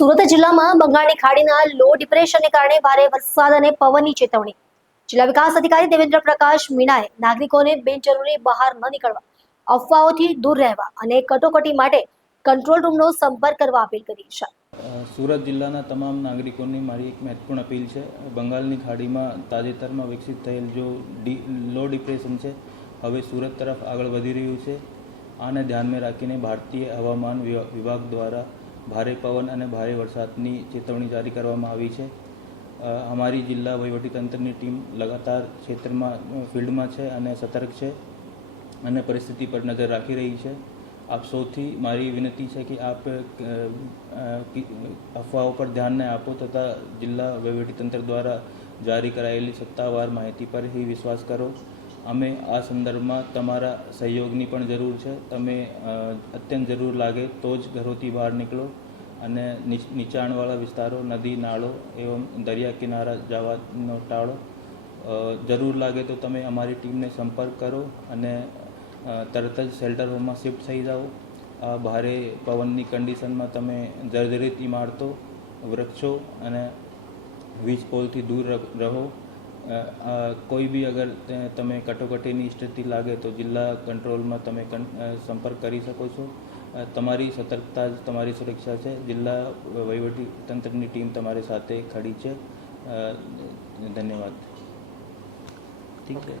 સુરત જિલ્લામાં બંગાળની ખાડીના લો ડિપ્રેશનને કારણે ભારે વરસાદ અને પવનની ચેતવણી. જિલ્લા વિકાસ અધિકારી દેવેન્દ્ર પ્રકાશ મીણાએ નાગરિકોને બિનજરૂરી બહાર ન નીકળવા, અફવાઓથી દૂર રહેવા અને કટોકટી માટે કંટ્રોલ રૂમનો સંપર્ક કરવા અપીલ કરી છે. સુરત જિલ્લાના તમામ નાગરિકોની મારી એક મહત્વપૂર્ણ અપીલ છે. બંગાળની ખાડીમાં તાજેતરમાં વિકસિત થયેલ જો લો ડિપ્રેશન છે, હવે સુરત તરફ આગળ વધી રહ્યું છે. આને ધ્યાનમાં રાખીને ભારતીય હવામાન વિભાગ દ્વારા ભારે પવન અને ભારે વરસાદની ચેતવણી જારી કરવામાં આવી છે. અમારી જિલ્લા વહીવટીતંત્રની ટીમ લગાતાર ક્ષેત્રમાં ફિલ્ડમાં છે અને સતર્ક છે અને પરિસ્થિતિ પર નજર રાખી રહી છે. આપ સૌથી મારી વિનંતી છે કે આપ અફવાઓ પર ધ્યાન ન આપો તથા જિલ્લા વહીવટીતંત્ર દ્વારા જારી કરાયેલી સત્તાવાર માહિતી પર ही વિશ્વાસ કરો. અમે આ સંદર્ભમાં તમારા સહયોગની પણ જરૂર છે. તમે અત્યંત જરૂર લાગે તો જ ઘરોથી બહાર નીકળો અને નીચાણવાળા વિસ્તારો, નદી, નાળો એવં દરિયા કિનારા જવાનો ટાળો. જરૂર લાગે તો તમે અમારી ટીમને સંપર્ક કરો અને તરત જ શેલ્ટર હોમમાં શિફ્ટ થઈ જાઓ. ભારે પવનની કન્ડિશનમાં તમે જર્જરિત ઇમારતો, વૃક્ષો અને વીજ પોલથી દૂર રહો. કોઈ બી અગર તમે કટોકટીની સ્થિતિ લાગે તો જિલ્લા કંટ્રોલમાં તમે સંપર્ક કરી શકો છો. તમારી સતર્કતા જ તમારી સુરક્ષા છે. જિલ્લા વહીવટીતંત્રની ટીમ તમારી સાથે ખડી છે. ધન્યવાદ. ઠીક છે.